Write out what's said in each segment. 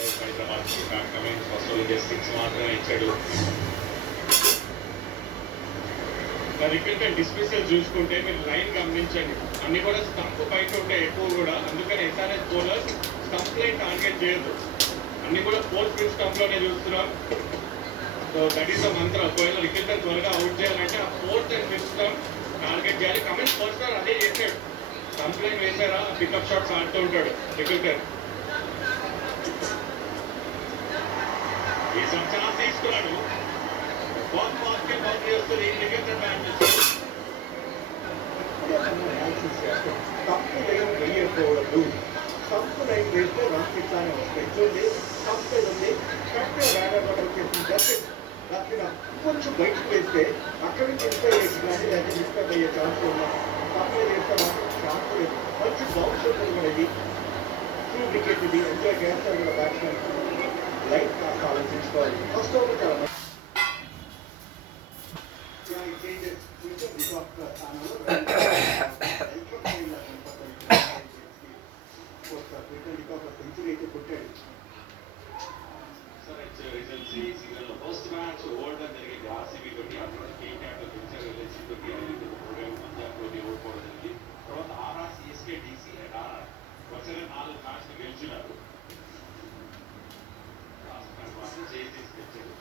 Hyderabad Cummins first just 6 మాత్రమే ఇచ్చాడు. Recruitment dismissal చూసుకుంటే మీరు లైన్ గమనించండి, అన్ని కూడా స్టంప్ బయట ఉంటాయి ఎక్కువ కూడా. అందుకని SRS bowlers stump line target చేయదు, అన్ని కూడా 4th ఫిఫ్త్ స్టంప్లోనే చూస్తున్నాం. సో దట్ ఈస్ ద మంత్ర. ఒకవేళ రిక్రూట్మెంట్ త్వరగా అవుట్ చేయాలంటే ఆ 4th and 5th stump target చేయాలి. కమిన్స్ ఫస్ట్ అదే చేశాడు, స్టంప్ లైన్ వేసారా పికప్ షాట్స్ ఆడుతూ ఉంటాడు రిక్రూటర్. ఈ ఛాన్స్ తీసుకున్నాడు, బాల్ బాస్కెట్ బౌండరీ వస్తుంది, రిక్రూటర్ బ్యాట్ తప్పు లైన్ వేయకూడదు. తప్పు లైన్ వేస్తే రన్స్ ఇట్లానే వస్తాయి. చూడండి తప్పు ఉంది, కరెక్ట్గా బ్యాటర్ బౌలర్ చేసిన దక్షిణ కొంచెం బయటకు వేస్తే అక్కడి నుంచి ఇన్స్పైర్ చేసి కానీ లేకపోతే మిస్టేక్ అయ్యే ఛాన్స్ ఉన్నాయి. తప్పు వేస్తే మాత్రం ఛాన్స్ లేదు. మంచి బౌన్స్ కూడా ఇది, 2 వికెట్ ఇది, ఎంజాయ్ చేస్తారు కూడా బ్యాట్స్మెన్. లైన్ కాస్త ఆలోచించుకోవాలి. ఫస్ట్ ఓవర్ చాలా చేంజెస్ స్థానంలో సెంచరీ అయితే కొట్టాడు. ఫస్ట్ మ్యాచ్ ఓడడం జరిగింది ఆర్సీబీ తోటి, అప్పుడు కేకేఆర్ ఎల్ఐసి తోటి పంజాబ్ తోటి ఓడిపోవడం జరిగింది. తర్వాత RR CSK DC and RR వరుసగా 4 మ్యాచ్లు గెలిచినారు. లాస్ట్ మ్యాచ్ మాత్రం చేసి తీసుకొచ్చారు.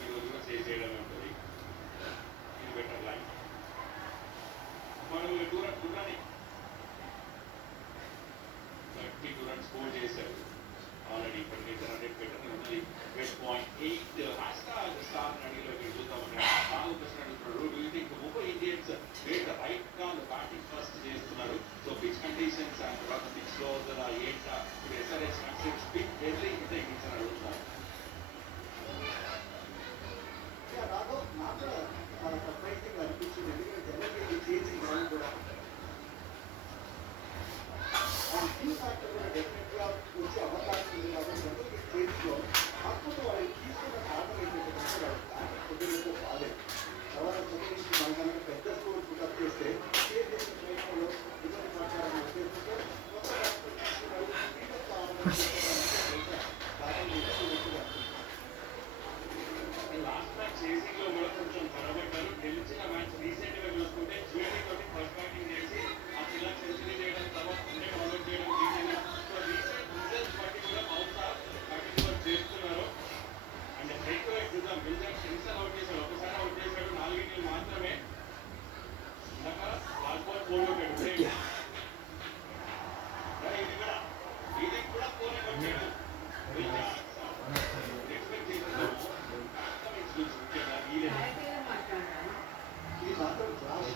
ఈ రోజు కూడా చేయడమే ఉంటుంది. ఇది బెటర్ లైన్. మనం 2 రన్స్ స్కోర్ చేశారు ఆల్రెడీ. ఇప్పటికీ 100 పెట్టనే ఉన్నది. 8 స్టార్ అడిగిలో చూద్దామని 4 ప్రశ్న అడుగుతున్నాడు. Do you think Mumbai Indians made right call batting first చేస్తున్నారు? సో పిచ్ కండిషన్స్ అండ్ తర్వాత పిచ్ లో ఏంట ఇప్పుడు SRS concept pitch early techniques అని అడుగుతున్నారు. నాకు కూడా చాలా సర్ప్రైజింగ్ అనిపించింది. ఎందుకంటే జనరల్గా చేసింగ్ గ్రౌండ్ కూడా టీమ్ ఫ్యాక్టర్ కూడా డెఫినెట్గా వచ్చే అవకాశం ఉంది. కాబట్టి జనరల్గా స్టేజ్లో కాకపోతే వాళ్ళు తీసుకున్న కారణం ఏంటంటే కొద్దిగా బాగాలేదు. తర్వాత చదివించి మన కనుక పెద్ద స్కోర్ పుటప్ చేస్తే స్టేజ్ చేసిన ప్రయత్నంలో ఇతర ప్రకారం ఉద్దేశంతో లాస్ట్ మ్యాచ్ చేసింగ్ లో కూడా కొంచెం కనబడ్డారు. గెలిచిన మ్యాచ్ రీసెంట్ గా చూసుకుంటే జ్యూరీ తోటి ఫస్ట్ బ్యాటింగ్ చేసి ఆ పిల్లలు సెంచరీ చేయడం, తర్వాత అవుట్ చేయడం ఈజీగా. సో రీసెంట్ రిజల్ట్స్ బట్టి కూడా బౌన్స్ బ్యాటింగ్ కూడా చేస్తున్నారు. అండ్ ఎక్కువ చూద్దాం, విజయ్ సెన్సర్ అవుట్ చేశాడు, ఒకసారి అవుట్ చేశాడు, 4 వికెట్లు మాత్రమే. ఇందాక లాస్ట్ బాల్ 4 కొట్టాడు. ఇది కూడా 4 కొట్టాడు. ఎక్స్పెక్ట్ చేస్తున్నాము ఈ మాత్రం క్లాస్